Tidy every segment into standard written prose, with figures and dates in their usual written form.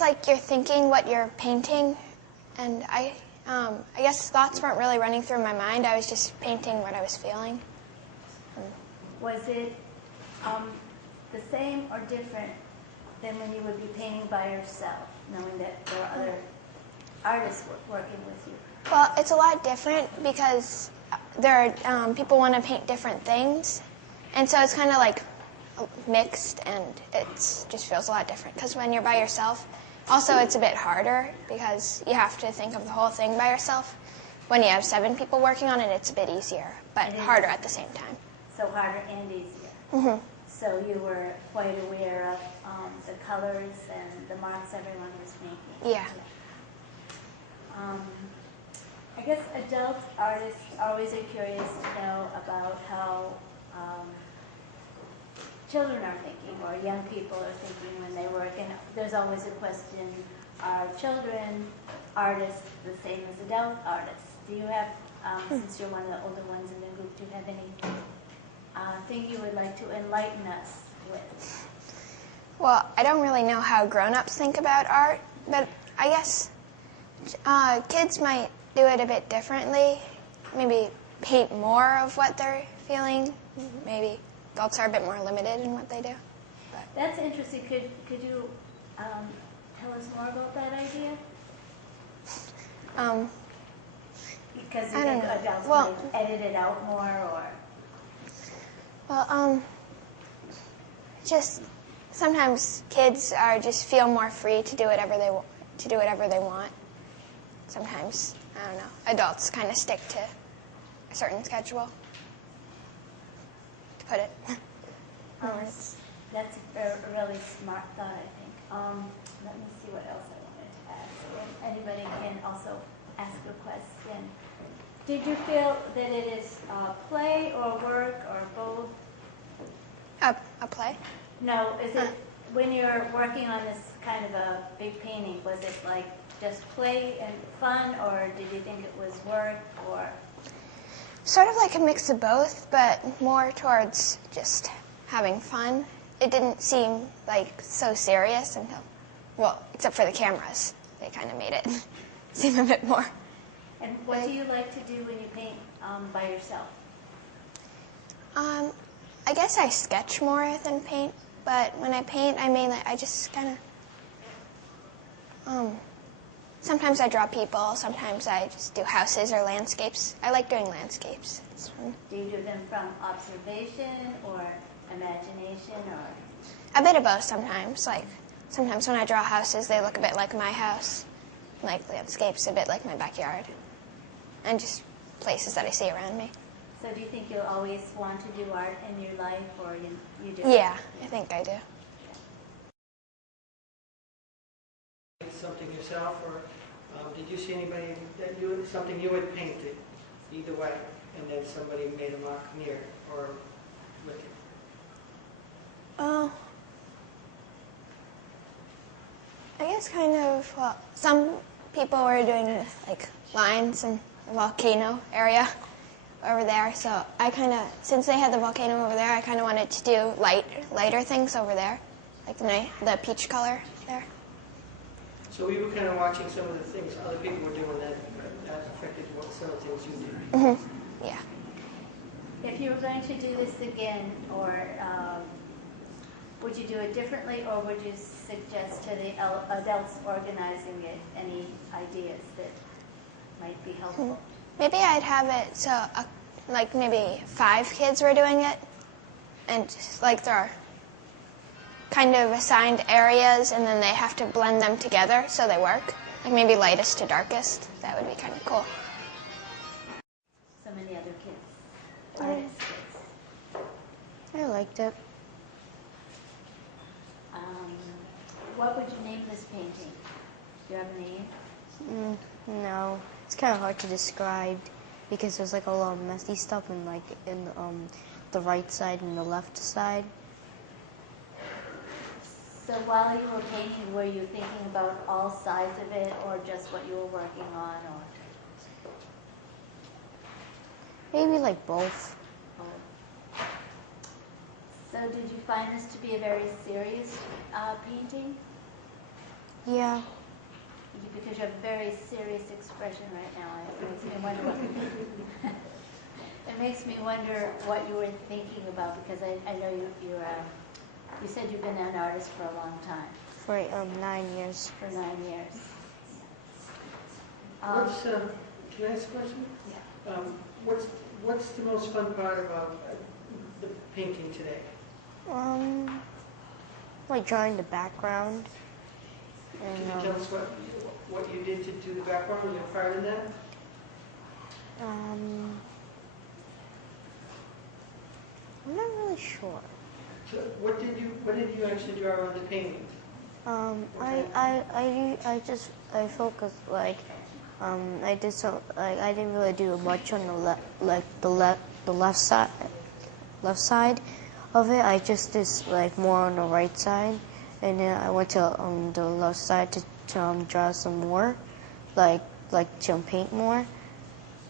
guess like you're thinking what you're painting, and I guess thoughts weren't really running through my mind. I was just painting what I was feeling. Was it the same or different than when you would be painting by yourself, knowing that there are other artists working with you? Well, it's a lot different because there are people want to paint different things, and so it's kind of like mixed, and it just feels a lot different. Because when you're by yourself, also it's a bit harder because you have to think of the whole thing by yourself. When you have 7 people working on it, it's a bit easier, but harder at the same time. So harder and easier. Mm-hmm. So you were quite aware of the colors and the marks everyone was making. Yeah. I guess adult artists always are curious to know about how children are thinking or young people are thinking when they work. And there's always a question, are children artists the same as adult artists? Do you have, since you're one of the older ones in the group, do you have any thing you would like to enlighten us with? Well, I don't really know how grown-ups think about art, but I guess kids might do it a bit differently. Maybe paint more of what they're feeling. Maybe adults are a bit more limited in what they do. But. That's interesting. Could you tell us more about that idea? Because you think adults might edit it out more, or? Well, just sometimes kids just feel more free to do whatever they want. Sometimes, I don't know, adults kind of stick to a certain schedule, to put it. That's a really smart thought, I think. Let me see what else I wanted to ask. And anybody can also ask a question. Did you feel that it is play or work or both? A play? No, is it when you're working on this kind of a big painting, was it like just play and fun, or did you think it was work, or? Sort of like a mix of both, but more towards just having fun. It didn't seem like so serious until, well, except for the cameras. They kind of made it seem a bit more. And what do you like to do when you paint by yourself? I guess I sketch more than paint, but when I paint, I just kind of, sometimes I draw people, sometimes I just do houses or landscapes. I like doing landscapes. It's fun. Do you do them from observation or imagination, or? A bit of both sometimes. Like, sometimes when I draw houses, they look a bit like my house. Like landscapes, a bit like my backyard. And just places that I see around me. So do you think you'll always want to do art in your life, or you do? Yeah, I think I do. Something yourself, or did you see anybody that something you had painted, either way, and then somebody made a mark near or with you? I guess kind of, well, some people were doing like lines in the volcano area over there, so I kind of, since they had the volcano over there, I kind of wanted to do lighter things over there, like the peach color there. So we were kind of watching some of the things other people were doing that affected some of the things you did. Mm-hmm. Yeah. If you were going to do this again, or would you do it differently, or would you suggest to the adults organizing it any ideas that might be helpful? Maybe I'd have it so, like maybe 5 kids were doing it, and just, like there are kind of assigned areas, and then they have to blend them together so they work. Like maybe lightest to darkest. That would be kind of cool. So many other kids, artists, kids. I liked it. What would you name this painting? Do you have a name? No, it's kind of hard to describe because there's like a lot of messy stuff in the right side and the left side. So while you were painting, were you thinking about all sides of it, or just what you were working on, or? Maybe like both. So did you find this to be a very serious painting? Yeah. Because you have a very serious expression right now. It makes me wonder what, it makes me wonder what you were thinking about, because I know you said you've been an artist for a long time. For 9 years. For 9 years. Can I ask a question? Yeah. What's the most fun part about the painting today? Like drawing the background. Can And, you tell us what you did to do the background? Was your part in that? I'm not really sure. So what did you actually draw on the painting? I focused like I did so like I didn't really do much on the left side of it. I just did like more on the right side, and then I went to the left side to draw some more, like to paint more.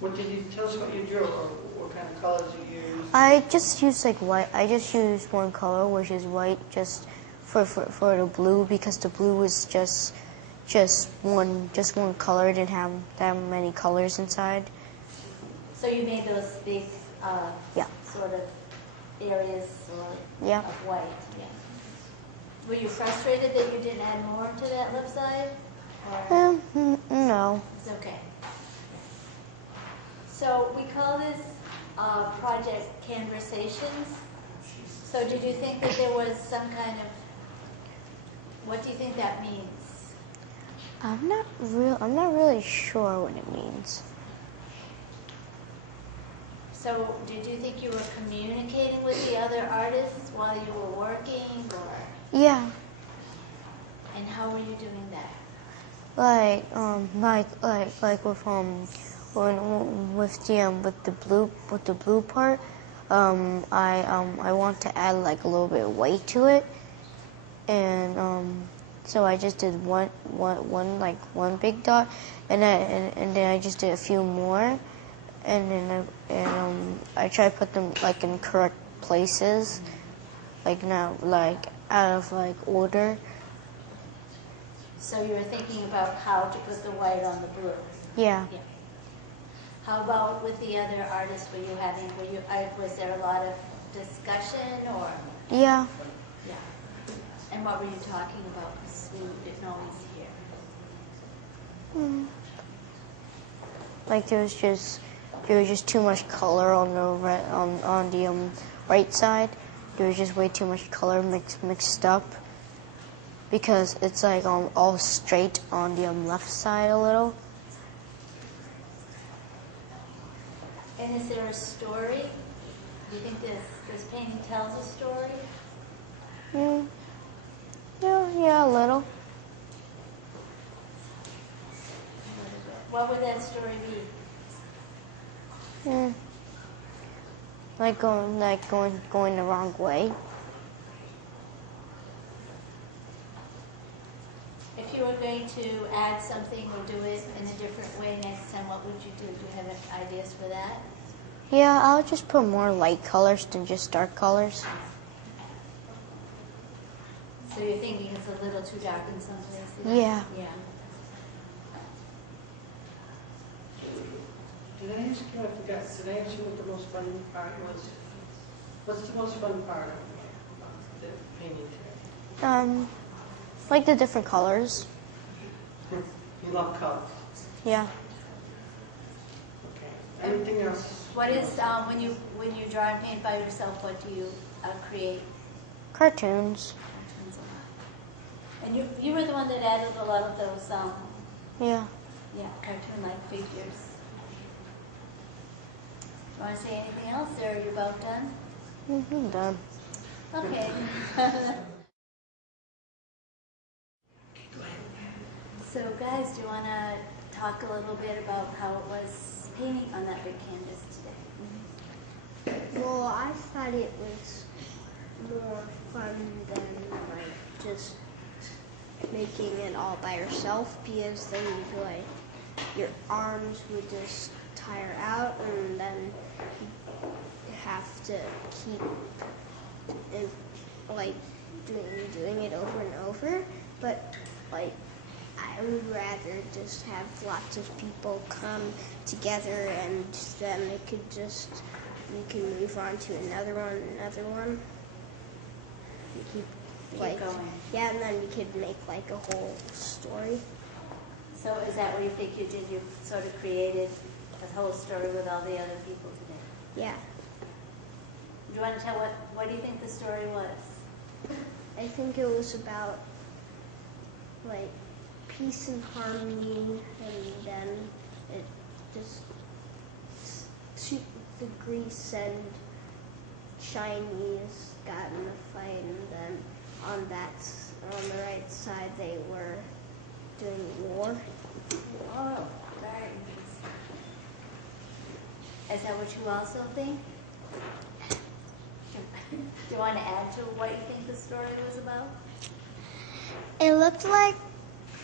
What did you tell us what you drew, or what kind of colors you used? I just used like white. I just used one color, which is white, just for the blue, because the blue is just one color. It didn't have that many colors inside. So you made those big Yeah. sort of areas Yeah. of white. Yeah. Were you frustrated that you didn't add more to that left side? Or No. it's okay. So we call this project Canvasations. So did you think that there was some kind of, what do you think that means? I'm not really sure what it means. So did you think you were communicating with the other artists while you were working, or? Yeah. And how were you doing that? Like with the blue part, I want to add like a little bit of weight to it, and so I just did one big dot, and then I just did a few more, and then I try to put them like in correct places, like not like out of like order. So you were thinking about how to put the white on the blue. Yeah. Yeah. How about with the other artists? Was there a lot of discussion, or? Yeah. Yeah. And what were you talking about? Because we didn't always hear. Like there was just too much color on the right side. There was just way too much color mixed up, because it's like all straight on the left side a little. And is there a story? Do you think this painting tells a story? Yeah, a little. What would that story be? Like going the wrong way. If you were going to add something or do it in a different way next time, what would you do? Do you have any ideas for that? Yeah, I'll just put more light colors than just dark colors. So you're thinking it's a little too dark in some places? Yeah. Yeah. Did I ask you? I forgot. Did I ask you what the most fun part was? What's the most fun part of the painting today? Like the different colors. You love colors. Yeah. Okay. Anything else? What is when you draw and paint by yourself? What do you create? Cartoons. And you were the one that added a lot of those Yeah. cartoon-like figures. You want to say anything else, or are you about done? I'm done. Okay. So guys, do you want to talk a little bit about how it was painting on that big canvas today? Well, I thought it was more fun than like just making it all by yourself, because then you feel like your arms would just tire out, and then you have to keep like doing it over and over. But like I would rather just have lots of people come together, and then we can move on to another one. We keep going. Yeah, and then we could make like a whole story. So is that what you think you did? You sort of created a whole story with all the other people today. Yeah. Do you want to tell what do you think the story was? I think it was about like peace and harmony, and then it just the Greece and Chinese got in a fight, and then on the right side they were doing war. Oh, very interesting. Is that what you also think? Do you want to add to what you think the story was about? It looked like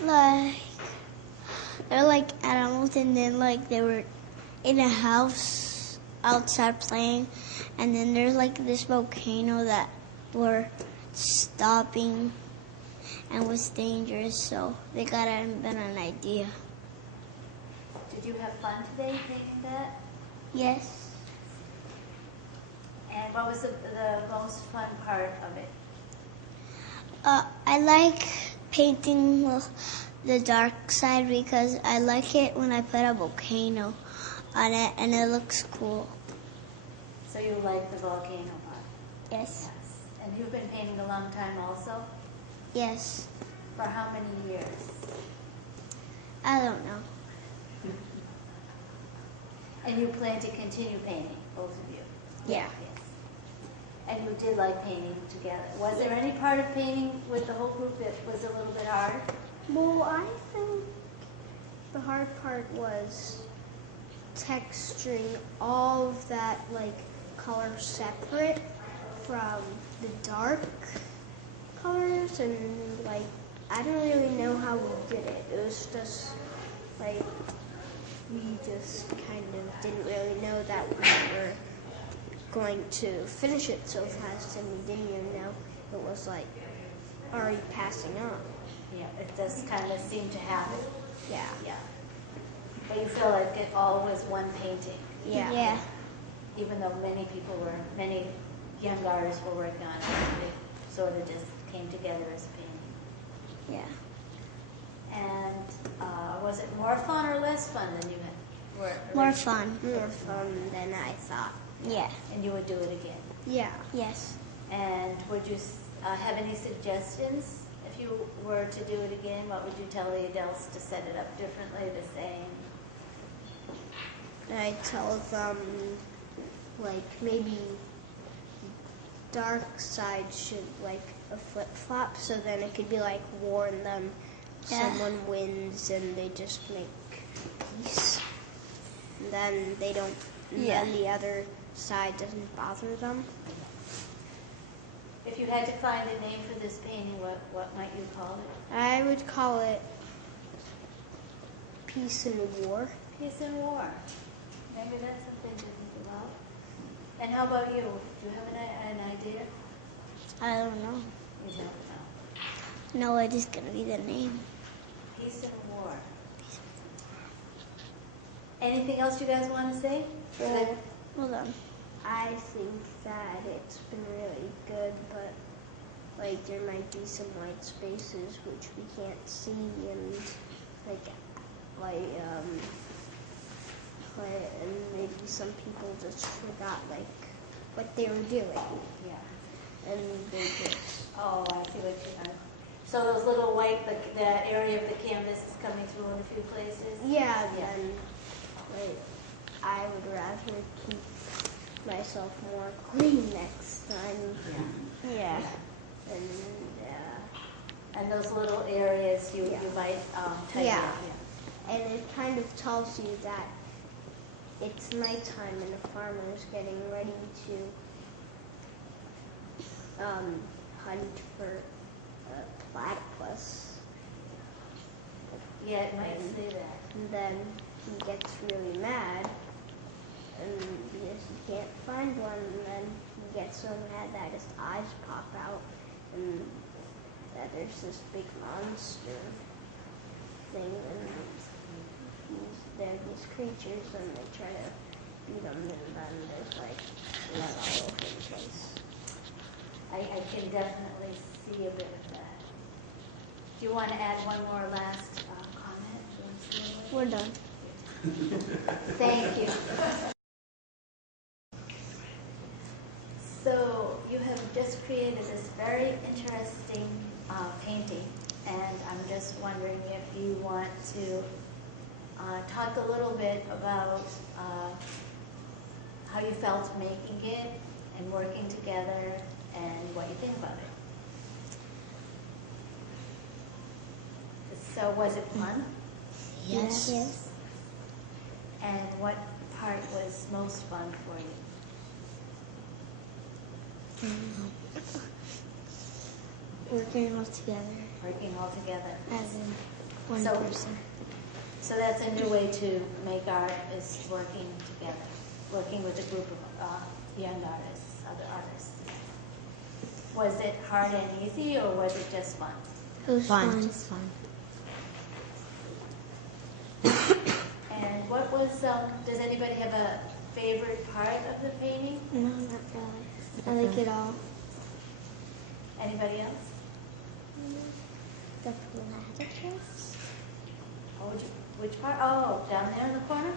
they're like animals, and then like they were in a house outside playing, and then there's like this volcano that were stopping and was dangerous, so they got to invent an idea. Did you have fun today painting that? Yes. And what was the most fun part of it? I like painting the dark side because I like it when I put a volcano on it and it looks cool. So you like the volcano part? Yes. And you've been painting a long time also? Yes. For how many years? I don't know. And you plan to continue painting, both of you? Yeah. Yes. And you did like painting together. Was there any part of painting with the whole group that was a little bit hard? Well, I think the hard part was texturing all of that like color separate from the dark colors, and like I don't really know how we did it. It was just like we just kind of didn't really know that we were going to finish it so fast, and we didn't even know it was like already passing on. Yeah, it just kind of seemed to happen. Yeah. Yeah. But you feel like it all was one painting, Yeah. Yeah. even though many young artists were working on it. It sort of just came together as a painting. Yeah. And was it more fun or less fun than you had? More fun. More fun than I thought. Yeah. And you would do it again. Yeah. Yes. And would you have any suggestions? If you were to do it again, what would you tell the adults to set it up differently, the same? I tell them like maybe dark side should like a flip flop, so then it could be like war, and then someone wins and they just make peace. And then they don't. Yeah. And then the other side doesn't bother them. If you had to find a name for this painting, what might you call it? I would call it Peace and War. Peace and War. Maybe that's something to think about. And how about you? Do you have an idea? I don't know. You don't know. No, it is going to be the name. Peace and War. Anything else you guys want to say? Well, Hold on. I think that it's been really good, but like there might be some white spaces which we can't see, and and maybe some people just forgot like what they were doing, Yeah. and they just Oh, I see what you mean. So those little white, the area of the canvas is coming through in a few places? yeah. And Yeah. then like I would rather keep myself more clean next time. Yeah. Yeah. And those little areas you might tighten Yeah. up. And it kind of tells you that it's nighttime and the farmer's getting ready to hunt for a platypus. Yeah, it might say that. And then he gets really mad, and because he can't find one, and then he gets so mad that his eyes pop out, and that there's this big monster thing, and there are these creatures, and they try to beat them, and then there's like blood all over the place. I can definitely see a bit of that. Do you want to add one more last comment? We're done. Thank you. So you have just created this very interesting painting, and I'm just wondering if you want to talk a little bit about how you felt making it and working together and what you think about it. So was it fun? Yes. Yes. And what part was most fun for you? Working all together Working all together. as in one So- person. So that's a new way to make art, is working together, working with a group of young artists, other artists. Was it hard and easy, or was it just fun? It was fun. Just fun. And what was, does anybody have a favorite part of the painting? No, not really. I like it all. Anybody else? The platypus. Oh, which part? Oh, down there in the corner?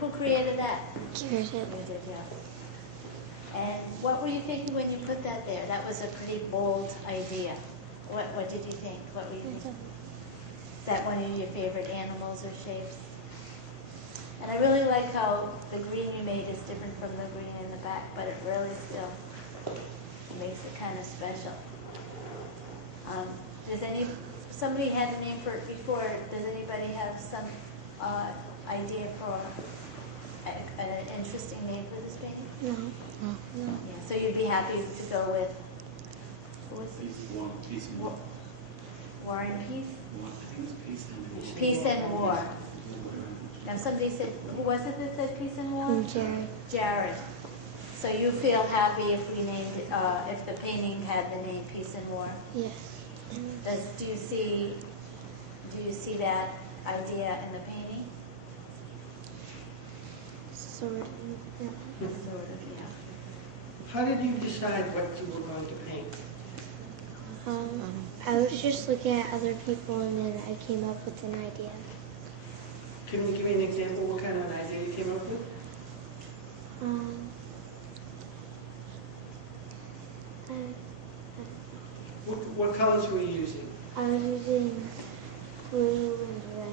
Who created that? Curious. You did, yeah. And what were you thinking when you put that there? That was a pretty bold idea. What did you think? What were you thinking? Is that one of your favorite animals or shapes? And I really like how the green you made is different from the green in the back, but it really still makes it kind of special. Somebody had a name for it before. Does anybody have some idea for an interesting name for this painting? No. Yeah, so you'd be happy to go with, what was it? Peace and War. War and Peace? I think it's Peace and War. Peace and War. Now somebody said, who was it that said Peace and War? Jared. Jared. So you feel happy if we named it, if the painting had the name Peace and War? Yes. Do you see that idea in the painting? Sort of. Yeah. Sort of, yeah. How did you decide what you were going to paint? I was just looking at other people, and then I came up with an idea. Can you give me an example? What kind of an idea you came up with? What colors were you using? I was using blue and red.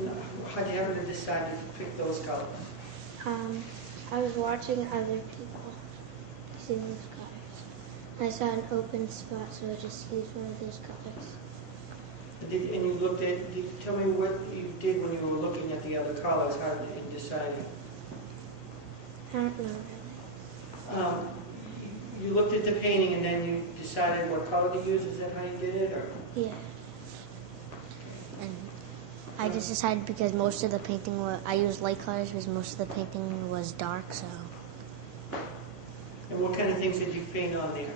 And how did you happen to decide to pick those colors? I was watching other people using those colors. I saw an open spot, so I just used one of those colors. And you looked at, tell me what you did when you were looking at the other colors, how did you decide? I don't know really. You looked at the painting and then you decided what color to use, is that how you did it? Or? Yeah. And I just decided because most of the painting I used light colors because most of the painting was dark, so. And what kind of things did you paint on there?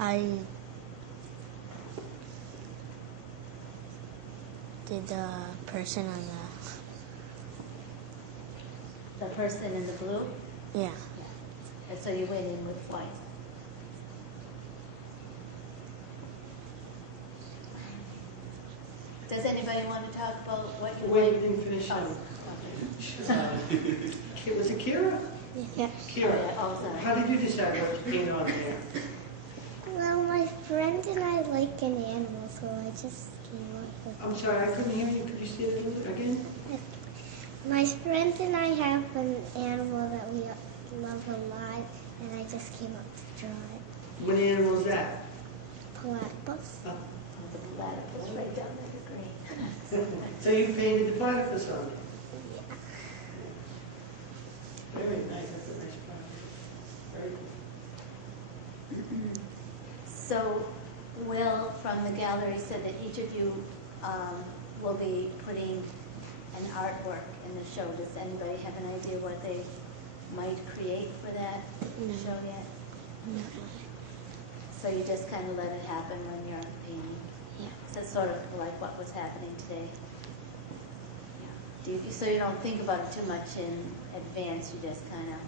I did the person on The person in the blue? yeah. And so you went in with white. Does anybody want to talk about what you Wait, you didn't finish. Oh, Was it Kira? Yes. Kira, oh, sorry. how did you decide what to paint on there? Well, my friend and I like an animal, so I just came up with. I'm sorry, I couldn't hear you. Could you say it again? My friend and I have an animal that we love a lot, and I just came up to draw it. What animal is that? Platypus. The platypus right down there, great. So you painted the platypus on it? Very nice, that's a nice platypus. Very So Will from the gallery said that each of you will be putting an artwork in the show. Does anybody have an idea what they might create for that show yet? No. So you just kind of let it happen when you're painting. Yeah. So it's sort of like what was happening today. Yeah. So you don't think about it too much in advance. You just kind of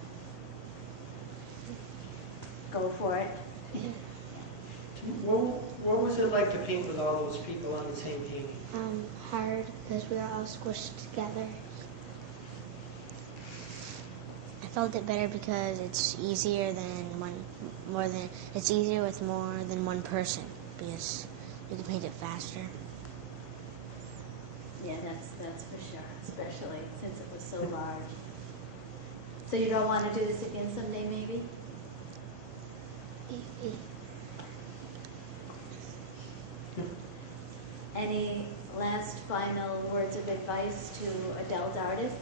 go for it. What was it like to paint with all those people on the same painting? Hard because we were all squished together. I felt it better because it's easier it's easier with more than one person because you can paint it faster. Yeah, that's for sure, especially since it was so large. So you don't want to do this again someday, maybe? Any last final words of advice to adult artists?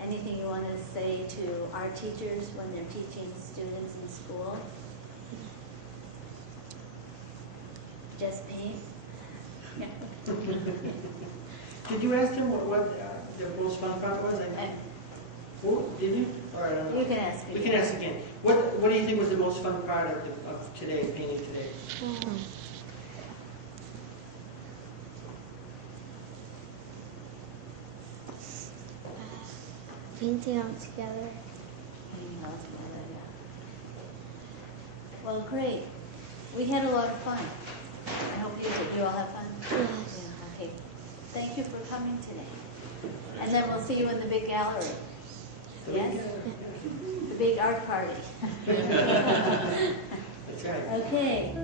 Anything you want to say to art teachers when they're teaching students in school? Just paint? Yeah. Did you ask him what the most fun part was? Did you? All right, I don't know. You can ask again. We can ask again. What do you think was the most fun part of today, painting today? Painting all together. Painting all together, yeah. Well, great. We had a lot of fun. I hope you all have fun. Yes. Yeah, okay. Thank you for coming today. And then we'll see you in the big gallery. Yes? The big art party. That's right. Okay.